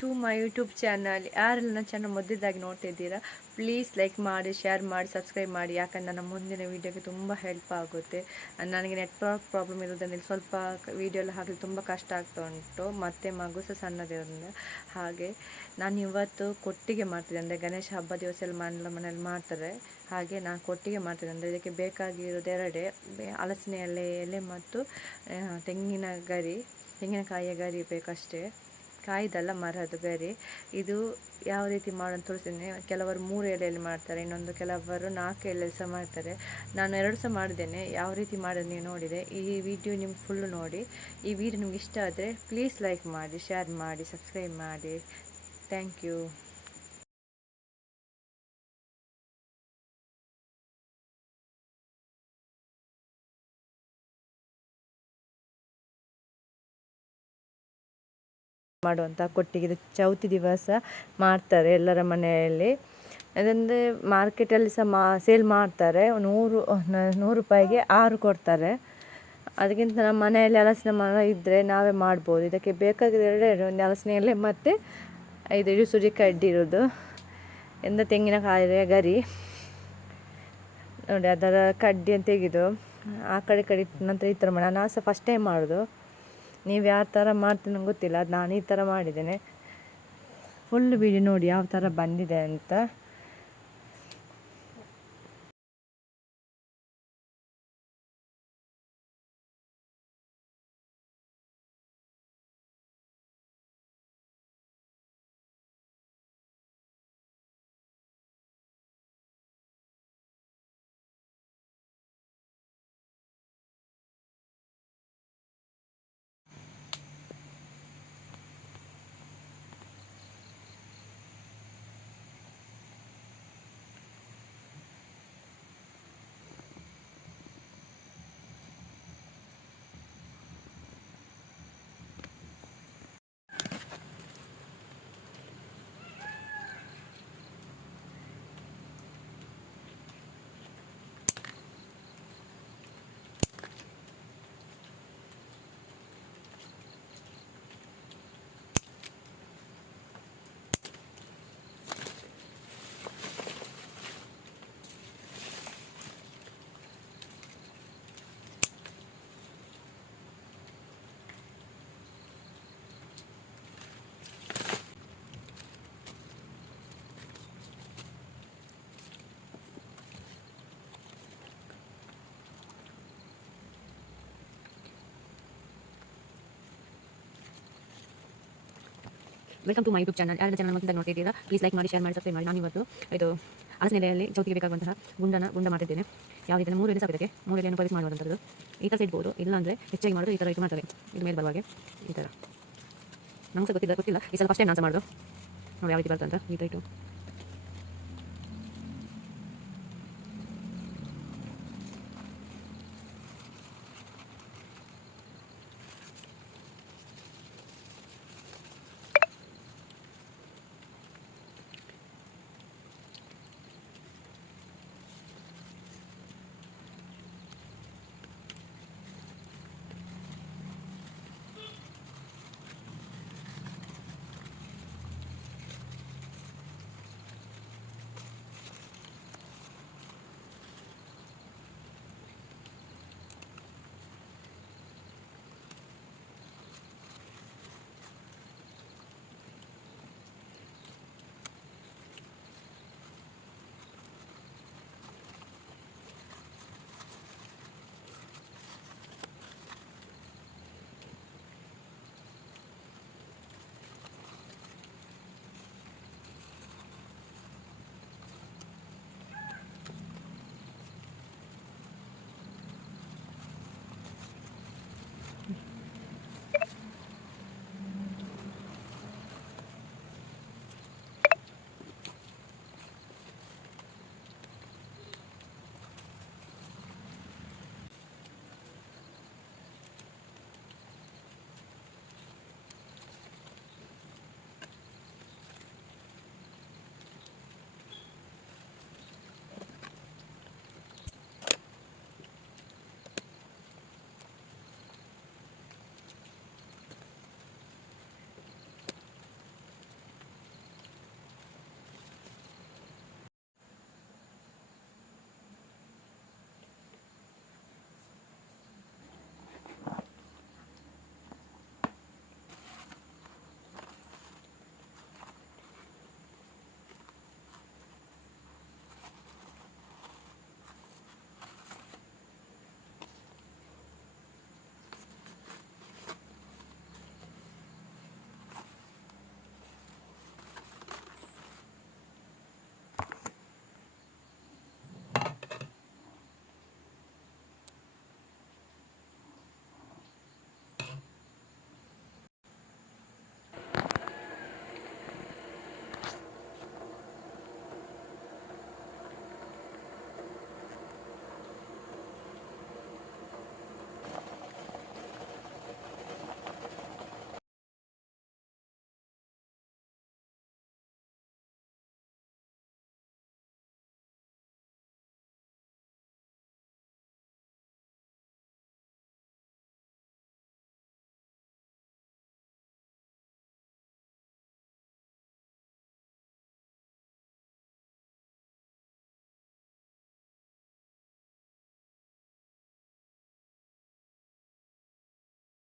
To my YouTube channel ಯಾರೆಲ್ಲ ನನ್ನ channel ಮೊದಲಿದ್ದಾಗಿ ನೋಡ್ತಿದ್ದೀರಾ ಪ್ಲೀಸ್ ಲೈಕ್ ಮಾಡಿ ಶೇರ್ ಮಾಡಿ ಸಬ್ಸ್ಕ್ರೈಬ್ ಮಾಡಿ. ಯಾಕಂದ್ರೆ ನನ್ನ ಮುಂದಿನ ವೀಡಿಯೋಗೆ ತುಂಬ ಹೆಲ್ಪ್ ಆಗುತ್ತೆ. ನನಗೆ ನೆಟ್ವರ್ಕ್ ಪ್ರಾಬ್ಲಮ್ ಇರೋದ್ರಿಂದ ಸ್ವಲ್ಪ ವೀಡಿಯೋ ಎಲ್ಲ ಹಾಕಲು ತುಂಬ ಕಷ್ಟ ಆಗ್ತಾ ಉಂಟು. ಮತ್ತೆ ಮಗು ಸಹ ಸಣ್ಣದಿರೋದ್ರಿಂದ ಹಾಗೆ ನಾನು ಇವತ್ತು ಕೊಟ್ಟಿಗೆ ಮಾಡ್ತಿದ್ದೆ. ಅಂದರೆ ಗಣೇಶ ಹಬ್ಬ ದಿವಸ ಎಲ್ಲ ಮನೆ ಮನೇಲಿ ಮಾಡ್ತಾರೆ. ಹಾಗೆ ನಾನು ಕೊಟ್ಟಿಗೆ ಮಾಡ್ತಿದ್ದೆ. ಅಂದರೆ ಇದಕ್ಕೆ ಬೇಕಾಗಿರೋದು ಎರಡೇ. ಹಲಸಿನ ಎಲೆ ಎಲೆ ಮತ್ತು ತೆಂಗಿನ ಗರಿ, ತೆಂಗಿನಕಾಯಿಯ ಗರಿ ಬೇಕಷ್ಟೇ. ಕಾಯ್ದಲ್ಲ ಮರದ್ದು ಬೇರೆ. ಇದು ಯಾವ ರೀತಿ ಮಾಡೋದು ತೋರಿಸ್ತೀನಿ. ಕೆಲವರು ಮೂರು ಎಲೆಯಲ್ಲಿ ಮಾಡ್ತಾರೆ, ಇನ್ನೊಂದು ಕೆಲವರು ನಾಲ್ಕು ಎಲೆಯಲ್ಲಿ ಸಹ ಮಾಡ್ತಾರೆ. ನಾನು ಎರಡು ಸಹ ಮಾಡಿದ್ದೇನೆ. ಯಾವ ರೀತಿ ಮಾಡೋದು ನೀವು ನೋಡಿದೆ ಈ ವಿಡಿಯೋ ನಿಮ್ಗೆ ಫುಲ್ ನೋಡಿ. ಈ ವಿಡಿಯೋ ನಿಮ್ಗೆ ಇಷ್ಟ ಆದರೆ ಪ್ಲೀಸ್ ಲೈಕ್ ಮಾಡಿ ಶೇರ್ ಮಾಡಿ ಸಬ್ಸ್ಕ್ರೈಬ್ ಮಾಡಿ. ಥ್ಯಾಂಕ್ ಯು ಮಾಡುವಂಥ ಕೊಟ್ಟಿಗೆ. ಇದು ಚೌತಿ ದಿವಸ ಮಾಡ್ತಾರೆ ಎಲ್ಲರ ಮನೆಯಲ್ಲಿ. ಅದಂದರೆ ಮಾರ್ಕೆಟಲ್ಲಿ ಸಹ ಮಾ ಸೇಲ್ ಮಾಡ್ತಾರೆ. ನೂರು ನೂರು ರೂಪಾಯಿಗೆ ಆರು ಕೊಡ್ತಾರೆ. ಅದಕ್ಕಿಂತ ನಮ್ಮ ಮನೆಯಲ್ಲಿ ಹಲಸಿನ ಮರ ಇದ್ದರೆ ನಾವೇ ಮಾಡ್ಬೋದು. ಇದಕ್ಕೆ ಬೇಕಾಗಿರೋ ಎರಡು ಒಂದು ಹಲಸಿನ ಎಲೆ ಮತ್ತು ಇದು ಇಡೀ ಕಡ್ಡಿ ಇರೋದು. ಎಂದ ತೆಂಗಿನಕಾಯಿ ಗರಿ. ನೋಡಿ, ಅದರ ಕಡ್ಡಿಯನ್ನು ತೆಗೆದು ಆ ಕಡೆ ಕಡೆ ನಂತರ ಈ ಥರ ಮಾಡಿ ನಾನು ಸಹ ಫಸ್ಟ್ ಟೈಮ್ ಮಾಡೋದು. ನೀವು ಯಾವ ಥರ ಮಾಡ್ತೀನಿ ಗೊತ್ತಿಲ್ಲ ನಾನು ಈ ಥರ ಮಾಡಿದ್ದೇನೆ. ಫುಲ್ ವಿಡಿಯೋ ನೋಡಿ ಯಾವ ಥರ ಬಂದಿದೆ ಅಂತ. Welcome to my YouTube channel ಯಾರು ಚಾನಲ್ ಮತ್ತೆ ನೋಡ್ತಿದ್ದೀರಾ ಪ್ಲೀಸ್ ಲೈಕ್ ಮಾಡಿ ಶೇರ್ ಮಾಡಿ ಸಬ್ಸ್ಕ್ರೈಬ್ ಮಾಡಿ. ನಾನು ಇವತ್ತು, ಇದು ಹಲಸಿನೆಲೆಯಲ್ಲಿ ಚೌತಿಗೆ ಬೇಕಾಗುವಂತಹ ಗುಂಡನ, ಗುಂಡ ಮಾಡಿದ್ದೇನೆ ಯಾವ ಮೂರು ಎಲೆ ಸಾಕಿದ್ದಕ್ಕೆ ಮೂರು ಎಲೆಯನ್ನು ಪರಿಸ್ ಮಾಡುವಂಥದ್ದು ಈ ಥರ ಇಡ್ಬೋದು ಇಲ್ಲ ಅಂದರೆ ಹೆಚ್ಚಾಗಿ ಮಾಡೋದು ಈ ಥರ ಇದು ಮಾಡ್ತಾರೆ. ಇದು ಮೇಲೆ ಬರುವಾಗೆ ಈ ಥರ ನಮಗೆ ಗೊತ್ತಿಲ್ಲ ಗೊತ್ತಿಲ್ಲ. ಈ ಸಲ ಫಸ್ಟ್ ಟೈಮ್ ಆನ್ಸರ್ ಮಾಡೋದು. ನಾವು ಯಾವ ರೀತಿ ಬರ್ತಂತ ಈ ಟೈಟು